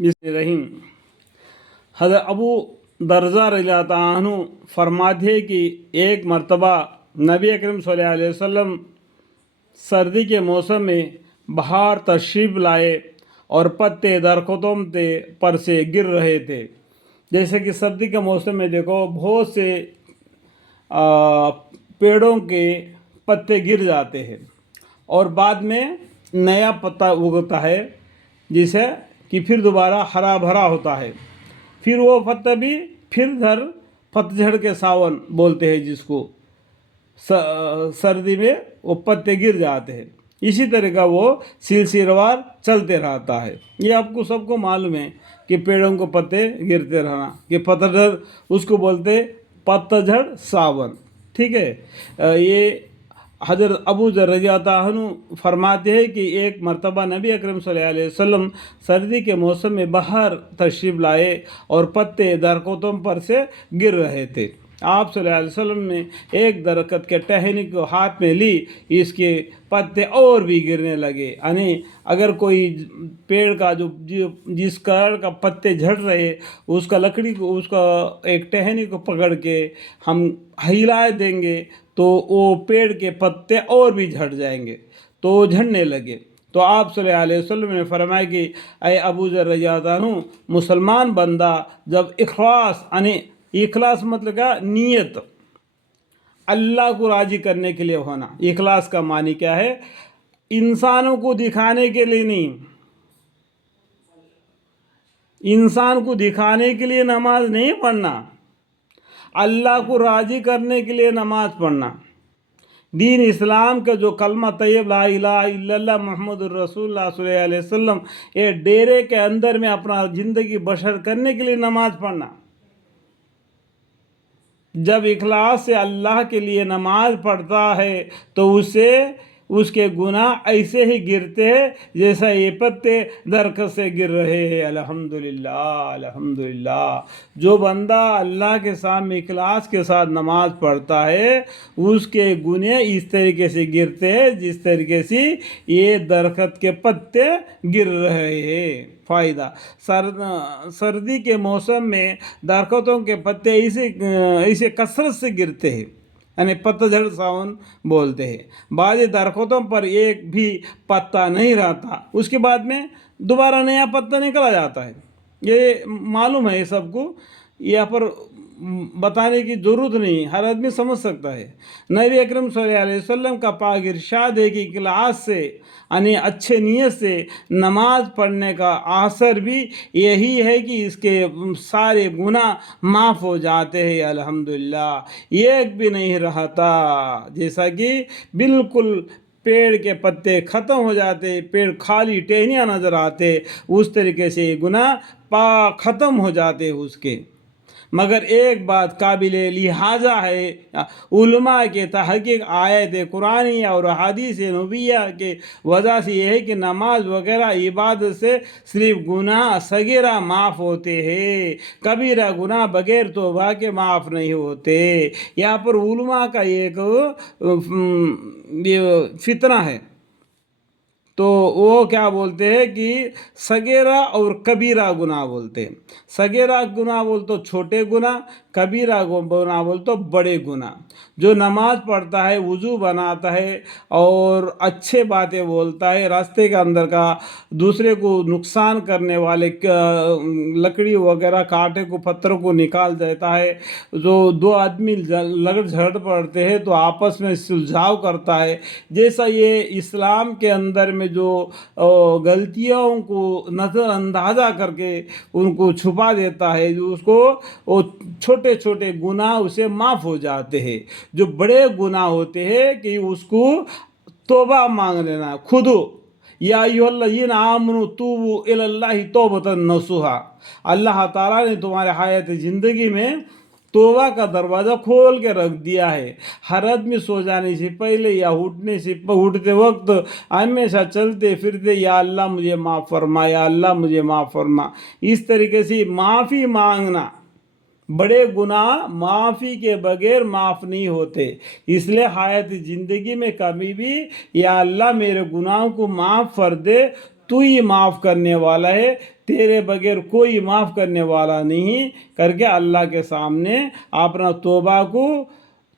रहीम। हज़रत अबू दर्जा रज़ियल्लाहु ताला अन्हु फरमाते हैं कि एक मर्तबा नबी अकरम सल्लल्लाहु अलैहि वसल्लम सर्दी के मौसम में बाहर तशरीफ़ लाए और पत्ते दरख्तों पर से गिर रहे थे। जैसे कि सर्दी के मौसम में देखो बहुत से पेड़ों के पत्ते गिर जाते हैं और बाद में नया पत्ता उगता है, जिसे कि फिर दोबारा हरा भरा होता है। फिर वो पत्ता भी फिर पतझड़ के सावन बोलते हैं जिसको, सर्दी में वो पत्ते गिर जाते हैं। इसी तरह का वो सिलसिलेवार चलते रहता है। ये आपको सबको मालूम है कि पेड़ों को पत्ते गिरते रहना, कि पतझड़ उसको बोलते पतझड़ सावन। ठीक है। ये हज़रत अबू ज़र रज़ियल्लाहु अन्हु फरमाते हैं कि एक मर्तबा नबी अकरम सल्लल्लाहु अलैहि वसल्लम सर्दी के मौसम में बाहर तशरीफ़ लाए और पत्ते दरख्तों पर से गिर रहे थे। आप सल्लल्लाहु अलैहि वसल्लम ने एक दरख्त के टहनी को हाथ में ली, इसके पत्ते और भी गिरने लगे। यानी अगर कोई पेड़ का जो जिस कलर का पत्ते झड़ रहे, उसका लकड़ी को, उसका एक टहनी को पकड़ के हम हिला देंगे तो वो पेड़ के पत्ते और भी झड़ जाएंगे, तो झड़ने लगे। तो आप सल्लल्लाहु अलैहि वसल्लम ने फरमाया कि अय अबू ज़र रज़ियल्लाहु अन्हु, मुसलमान बंदा जब इखलास, यानी इखलास मतलब क्या, नीयत अल्लाह को राज़ी करने के लिए होना। इखलास का मानी क्या है? इंसानों को दिखाने के लिए नहीं, इंसान को दिखाने के लिए नमाज नहीं पढ़ना, अल्लाह को राज़ी करने के लिए नमाज पढ़ना। दीन इस्लाम का जो कलमा तैयब ला इलाहा इल्लल्लाह मुहम्मदुर रसूलुल्लाह सल्लल्लाहु अलैहि वसल्लम, ये डेरे के अंदर में अपना ज़िंदगी बशर करने के लिए नमाज पढ़ना। जब इखलास से अल्लाह के लिए नमाज पढ़ता है तो उसके गुनाह ऐसे ही गिरते हैं जैसा ये पत्ते दरख्त से गिर रहे हैं। अल्हम्दुलिल्लाह अल्हम्दुलिल्लाह। जो बंदा अल्लाह के सामने इखलास के साथ नमाज पढ़ता है, उसके गुनाह इस तरीके से गिरते हैं जिस तरीके से ये दरख्त के पत्ते गिर रहे हैं। फ़ायदा, सर्दी के मौसम में दरख्तों के पत्ते ऐसे कसरत से गिरते हैं, यानी पतझड़ सावन बोलते हैं। बाद दरख्तों पर एक भी पत्ता नहीं रहता, उसके बाद में दोबारा नया पत्ता निकला जाता है। ये मालूम है, ये सबको यहाँ पर बताने की ज़रूरत नहीं, हर आदमी समझ सकता है। नबी अकरम सल्लल्लाहु अलैहि वसल्लम का पाक इरशाद है कि इखलास से, यानी अच्छे नीयत से नमाज पढ़ने का असर भी यही है कि इसके सारे गुनाह माफ़ हो जाते हैं। अल्हम्दुलिल्लाह। एक भी नहीं रहता, जैसा कि बिल्कुल पेड़ के पत्ते ख़त्म हो जाते, पेड़ खाली टहनियाँ नज़र आते, उस तरीके से गुनाह ख़त्म हो जाते उसके। मगर एक बात काबिल लिहाजा है, उलमा के तहक़ीक़ आयत कुरानी और हदीस नबविया के वजह से यह है कि नमाज वगैरह इबादत से सिर्फ गुनाह सगीरा माफ़ होते हैं, कबीरा गुनाह बगैर तौबा के माफ़ नहीं होते। यहाँ पर उलमा का एक फितना है, तो वो क्या बोलते हैं कि सगेरा और कबीरा गुनाह बोलते हैं। सगेरा गुनाह बोल तो छोटे गुनाह, कबीरा गुनाह बोल तो बड़े गुनाह। जो नमाज पढ़ता है, वज़ू बनाता है और अच्छे बातें बोलता है, रास्ते के अंदर का दूसरे को नुकसान करने वाले लकड़ी वगैरह कांटे को, पत्थरों को निकाल देता है, जो दो आदमी लड़ झगड़ पड़ते हैं तो आपस में सुलझाव करता है, जैसा ये इस्लाम के अंदर में जो गलतियों को नज़रअंदाज़ा करके उनको छुपा देता है, जो उसको वो छोटे छोटे गुनाह उसे माफ़ हो जाते हैं। जो बड़े गुनाह होते हैं कि उसको तौबा मांग लेना खुद, या अय्युहल्लज़ीना आमनू तूबू इलल्लाहि तौबतन नसूहा। अल्लाह ताला ने तुम्हारे हयात ज़िंदगी में तौबा का दरवाज़ा खोल के रख दिया है। हर आदमी सो जाने से पहले या उठते वक्त हमेशा चलते फिरते या अल्लाह मुझे माफ़ फरमा, या अल्लाह मुझे माफ़ फरमा, इस तरीके से माफ़ी मांगना। बड़े गुनाह माफ़ी के बगैर माफ़ नहीं होते, इसलिए हयात ज़िंदगी में कभी भी या अल्लाह मेरे गुनाहों को माफ़ कर दे تو ہی معاف کرنے والا ہے، تیرے بغیر کوئی معاف کرنے والا نہیں کر کے اللہ کے سامنے اپنا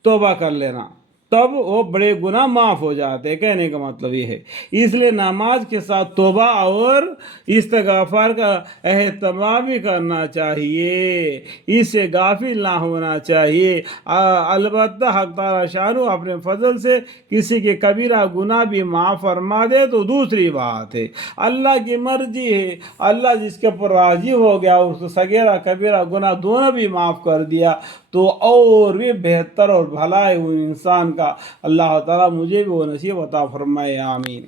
توبہ کر لینا، تب وہ بڑے گناہ معاف ہو جاتے ہیں۔ کہنے کا مطلب یہ ہے، اس لیے نماز کے ساتھ توبہ اور استغفار کا اہتمام بھی کرنا چاہیے، اس سے غافل نہ ہونا چاہیے۔ البتہ حق تعالی شان اپنے فضل سے کسی کے کبیرہ گناہ بھی معاف فرما دے تو دوسری بات ہے، اللہ کی مرضی ہے، اللہ جس کے پر راضی ہو گیا اس کو صغیرہ کبیرہ گناہ دونوں بھی معاف کر دیا تو اور بھی بہتر اور بھلا ہے وہ انسان کا۔ اللہ تعالیٰ مجھے بھی وہ نصیب عطا فرمائے، آمین۔